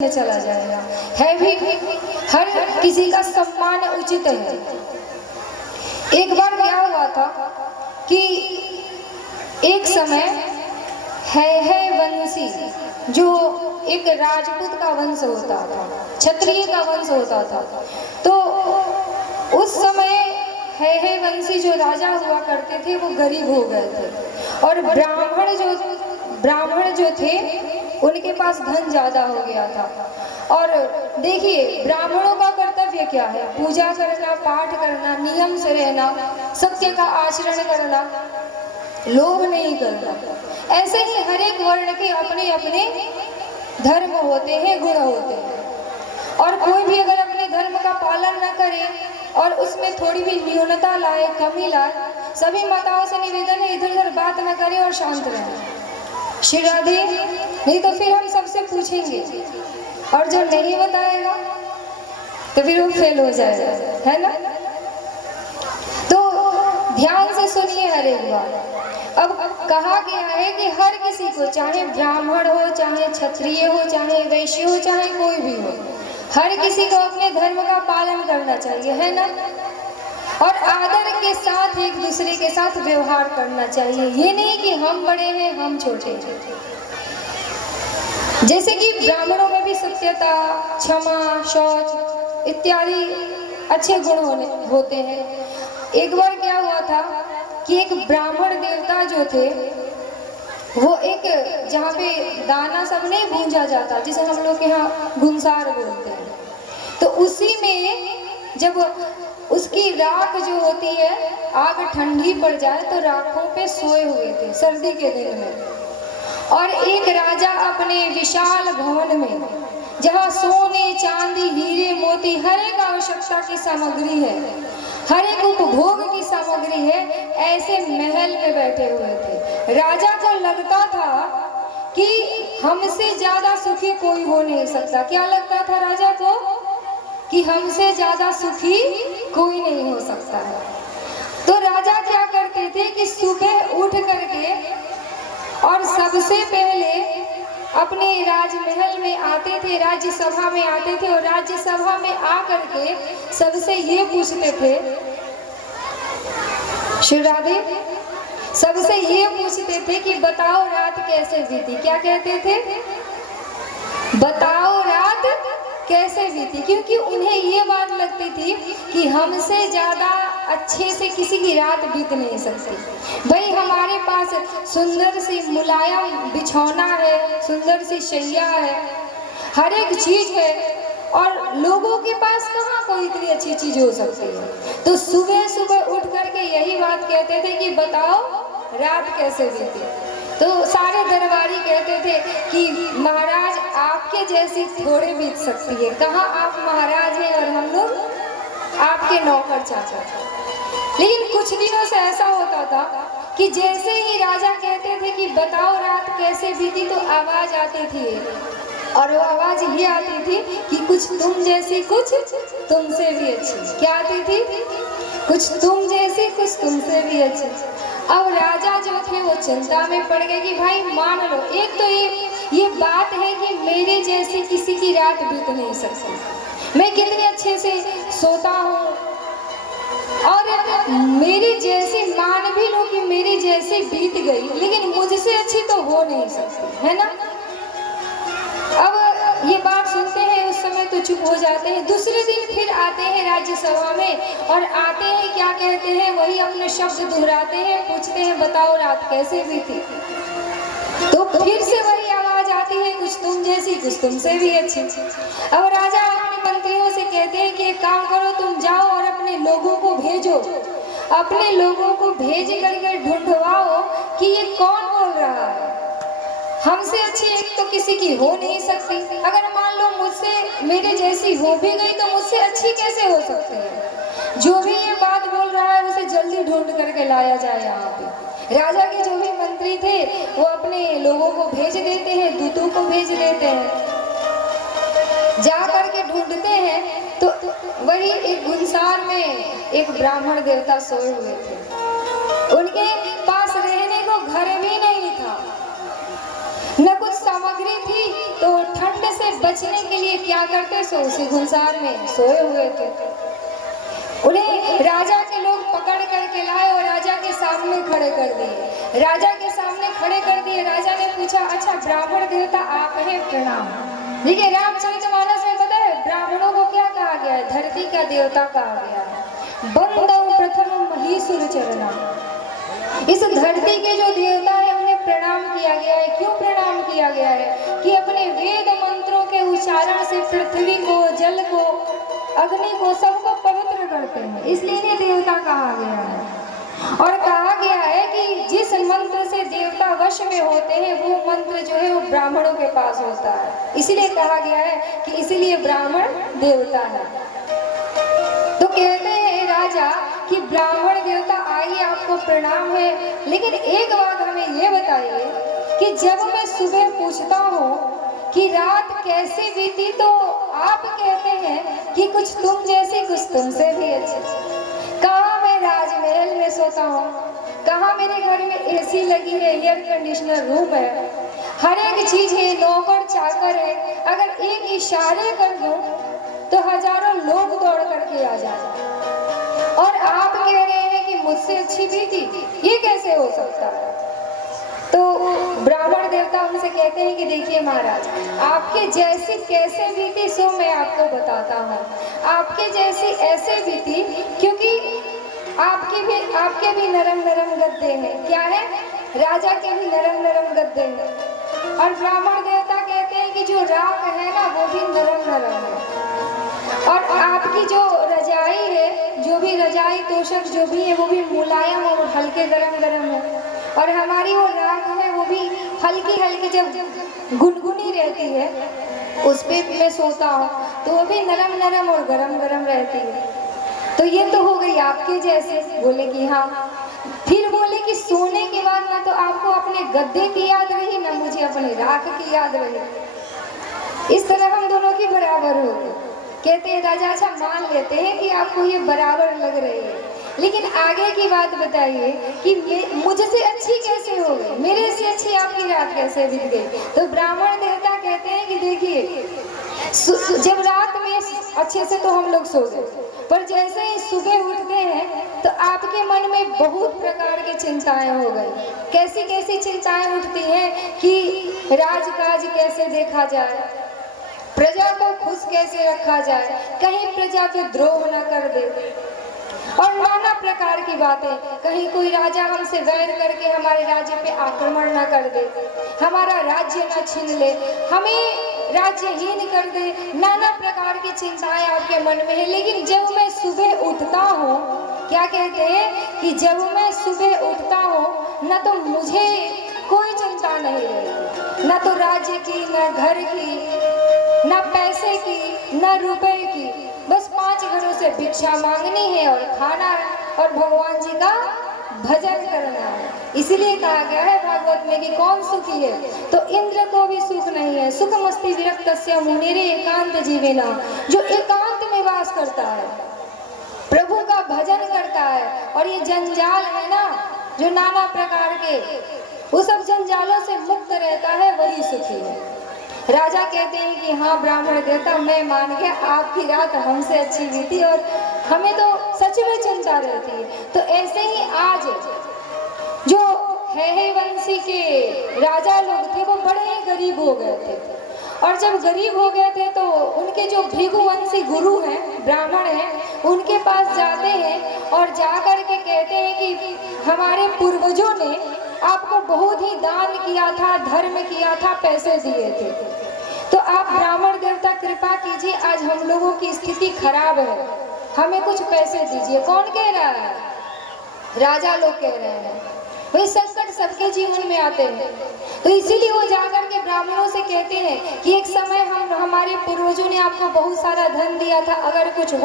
चला जाएगा है भी। हर किसी का सम्मान उचित है। एक बार क्या हुआ था कि एक समय है वंशी, जो एक राजपूत का वंश होता था, क्षत्रिय का वंश होता था। तो उस समय है वंशी जो राजा हुआ करते थे वो गरीब हो गए थे, और ब्राह्मण जो थे उनके पास धन ज्यादा हो गया था। और देखिए, ब्राह्मणों का कर्तव्य क्या है? पूजा करना, पाठ करना, नियम से रहना, सत्य का आचरण करना, लोभ नहीं करना। ऐसे ही हर एक वर्ण के अपने अपने धर्म होते हैं, गुण होते हैं। और कोई भी अगर अपने धर्म का पालन न करे और उसमें थोड़ी भी न्यूनता लाए, कमी लाए, सभी माताओं से निवेदन है इधर उधर बात न करें और शांत रहें। श्री राधे। नहीं तो फिर हम सबसे पूछेंगे और जो नहीं बताएगा तो फिर वो फेल हो जाएगा, है ना? तो ध्यान से सुनिए हर एक बात। अब कहा गया है कि हर किसी को, चाहे ब्राह्मण हो, चाहे क्षत्रिय हो, चाहे वैश्य हो, चाहे कोई भी हो, हर किसी को अपने धर्म का पालन करना चाहिए, है ना? और आदर के साथ एक दूसरे के साथ व्यवहार करना चाहिए। ये नहीं कि हम बड़े हैं हम छोटे हैं। जैसे कि ब्राह्मणों में भी सत्यता, क्षमा, शौच इत्यादि अच्छे गुण होते हैं। एक बार क्या हुआ था कि एक ब्राह्मण देवता जो थे, वो एक जहाँ पे दाना सब नहीं भूंजा जाता, जिसे हम लोग के यहाँ गुनसार बोलते हैं, तो उसी में जब उसकी राख जो होती है, आग ठंडी पड़ जाए तो राखों पे सोए हुए थे सर्दी के दिन में। और एक राजा अपने विशाल भवन में, जहाँ सोने, चांदी, हीरे, मोती, हर एक आवश्यकता की सामग्री है, हर एक उपभोग की सामग्री है, ऐसे महल में बैठे हुए थे। राजा को लगता था कि हमसे ज्यादा सुखी कोई हो नहीं सकता। क्या लगता था राजा को? कि हमसे ज्यादा सुखी कोई नहीं हो सकता है। तो राजा क्या करते थे कि सुबह उठ करके और सबसे पहले अपने राजमहल में आते थे, राज्यसभा में आते थे, और राज्यसभा में आकर के सबसे ये पूछते थे, श्री राधे, सबसे ये पूछते थे कि बताओ रात कैसे बीती। क्या कहते थे? बताओ रात कैसे बीती। क्योंकि उन्हें ये बात लगती थी कि हमसे ज्यादा अच्छे से किसी की रात बीत नहीं सकती। भाई हमारे पास सुंदर सी मुलायम बिछौना है, सुंदर सी शैया है, हर एक चीज है, और लोगों के पास कहाँ कोई इतनी अच्छी चीज हो सकती है। तो सुबह सुबह उठ करके यही बात कहते थे कि बताओ रात कैसे बीती। तो सारे दरबारी कहते थे कि महाराज आपके जैसी थोड़े बीत सकती है, कहाँ आप महाराज हैं और हम लोग आपके नौकर चाचा। लेकिन कुछ दिनों से ऐसा होता था कि जैसे ही राजा कहते थे कि बताओ रात कैसे बीती, तो आवाज आती थी, और वो आवाज ये आती थी कि कुछ तुम जैसी कुछ तुमसे भी अच्छी। क्या आती थी? कुछ तुम जैसी कुछ तुमसे भी अच्छी। अब राजा जो थे वो चिंता में पड़ गए कि भाई मान लो, एक तो ये बात है कि मेरे जैसे किसी की रात बीत नहीं सकती, मैं कितने अच्छे से सोता हूँ, और मेरी जैसी मान भी लो कि मेरी जैसी बीत गई, लेकिन मुझसे अच्छी तो हो नहीं सकती, है ना? अब ये बात सुनते हैं उस समय तो चुप हो जाते हैं। दूसरे दिन फिर आते हैं राज्यसभा में, और आते हैं क्या कहते हैं, वही अपने शब्द दोहराते हैं, पूछते हैं बताओ रात कैसे बीती। तो फिर से वही आवाज आती है, कुछ तुम जैसी कुछ तुमसे भी अच्छी। अब राजा अपने मंत्रियों से कहते हैं कि एक काम करो, तुम जाओ और अपने लोगों को भेजो, अपने लोगों को भेज करके ढूंढवाओ कि ये कौन बोल रहा है, हमसे अच्छी एक तो किसी की हो नहीं सकती। अगर मान लो मुझसे मेरे जैसी हो भी गई तो मुझसे अच्छी कैसे हो सकती है? जो भी ये बात बोल रहा है उसे जल्दी ढूंढ करके लाया जाए यहाँ पे। राजा के जो भी मंत्री थे वो अपने लोगों को भेज देते हैं, दूतों को भेज देते हैं, जा करके ढूंढते हैं। तो वही एक गुनसार में एक ब्राह्मण देवता सोए हुए थे। उनके पास रहने को घर भी नहीं था, न कुछ सामग्री थी, तो ठंड से बच बचने के लिए क्या करते, सो उसी घुंसार में सोए हुए थे। उन्हें राजा के लोग पकड़ करके लाए और राजा के सामने खड़े कर दिए। राजा के सामने खड़े कर दिए। राजा ने पूछा, अच्छा ब्राह्मण देवता आप हैं, प्रणाम। देखिए रामचरितमानस में पता है ब्राह्मणों को क्या कहा गया है, धरती का देवता कहा गया है। बंदौ प्रथम महीसुर चरणा, इस धरती के जो देवता है उन्हें प्रणाम किया गया है। क्यों प्रणाम किया गया है कि अपने वेद मंत्रों के उच्चारण से पृथ्वी को, जल को, अग्नि को, सबको पवित्र करते हैं, इसलिए इन्हें देवता कहा गया है। और कहा गया है कि जिस मंत्र से देवता वश में होते हैं वो मंत्र जो है वो ब्राह्मणों के पास होता है, इसीलिए कहा गया है कि इसीलिए ब्राह्मण देवता है। तो कहते हैं राजा कि ब्राह्मण देवता आइए आपको प्रणाम है, लेकिन एक बात हमें ये बताइए कि जब मैं सुबह पूछता हूँ कि रात कैसे बीती तो आप कहते हैं कि कुछ तुम जैसी कुछ तुमसे भी अच्छी। कहाँ मैं राजमहल में सोता हूँ, कहाँ मेरे घर में एसी लगी है, एयर कंडीशनर रूम है, हर एक चीज है, नौकर चाकर है, अगर एक इशारे कर दूं तो हजारों लोग दौड़ करके आ जाए, और आप कह रहे हैं कि मुझसे अच्छी बीती, ये कैसे हो सकता है। तो ब्राह्मण देवता उनसे कहते हैं कि देखिए महाराज, आपके जैसी कैसे बीती सो मैं आपको बताता हूँ। आपके जैसी ऐसे बीती क्योंकि आपके भी नरम नरम गद्दे हैं। क्या है, राजा के भी नरम नरम गद्दे हैं, और ब्राह्मण देवता कहते हैं कि जो राख है ना वो भी नरम नरम है, और आपकी जो रजाई है, जो भी रजाई तोशक जो भी है वो भी मुलायम और हल्के गरम गरम है, और हमारी वो राख है वो भी हल्की हल्की जब गुनगुनी रहती है उस पे मैं सोता हूँ तो वो भी नरम नरम और गरम गरम रहती है। तो ये तो हो गई आपके जैसे। बोले कि हाँ। फिर बोले कि सोने के बाद ना तो आपको अपने गद्दे की याद रही, ना मुझे अपने राख की याद रही, इस तरह हम दोनों की बराबर हो गए। कहते हैं राजा, अच्छा मान लेते हैं कि आपको ये बराबर लग रही है, लेकिन आगे की बात बताइए कि मुझसे अच्छी कैसे हो गई, मेरे से अच्छी आपकी रात कैसे बीत गई। तो ब्राह्मण देवता कहते हैं कि देखिए जब रात में अच्छे से तो हम लोग सो गए, पर जैसे ही सुबह उठते हैं तो आपके मन में बहुत प्रकार की चिंताएं हो गई। कैसी कैसी चिंताएं उठती हैं कि राजकाज कैसे देखा जाए, प्रजा को खुश कैसे रखा जाए, कहीं प्रजा पे द्रोह न कर दे, और नाना प्रकार की बातें, कहीं कोई राजा हमसे वैर करके हमारे राज्य पे आक्रमण न कर दे, हमारा राज्य न छीन ले, हमें राज्यहीन कर दे, नाना प्रकार की चिंताएं आपके मन में है। लेकिन जब मैं सुबह उठता हूँ, क्या कहते हैं कि जब मैं सुबह उठता हूँ न तो मुझे कोई चिंता नहीं रही, न तो राज्य की, न घर की, न पैसे की, न रुपए की, बस 5 घरों से भिक्षा मांगनी है और खाना है और भगवान जी का भजन करना है। इसलिए कहा गया है भागवत में कि कौन सुखी है, तो इंद्र को भी सुख नहीं है। सुख मस्ति विरक्तस्य मुनिरे एकांत जीवेना, जो एकांत में वास करता है, प्रभु का भजन करता है, और ये जंजाल है ना जो नाना प्रकार के, वो सब जंजालों से मुक्त रहता है, वही सुखी है। राजा कहते हैं कि हाँ ब्राह्मण देवता, मैं मान गया आपकी रात हमसे अच्छी बीती और हमें तो सच में चिंता रहती है। तो ऐसे ही आज जो है वंशी के राजा लोग थे वो बड़े ही गरीब हो गए थे, और जब गरीब हो गए थे तो उनके जो भृगुवंशी गुरु हैं, ब्राह्मण हैं, उनके पास जाते हैं और जाकर के कहते हैं कि हमारे पूर्वजों ने आपको बहुत ही दान किया था, धर्म किया था, पैसे दिए थे, तो आप ब्राह्मण देवता कृपा कीजिए, आज हम लोगों की स्थिति खराब है, हमें कुछ पैसे दीजिए। कौन कह रहा है? राजा लोग कह रहे हैं। वही संकट सबके जीवन में आते हैं, तो इसीलिए वो जाकर के ब्राह्मणों से कहते हैं कि एक समय हमारे पूर्वजों ने आपको बहुत सारा धन दिया था, अगर कुछ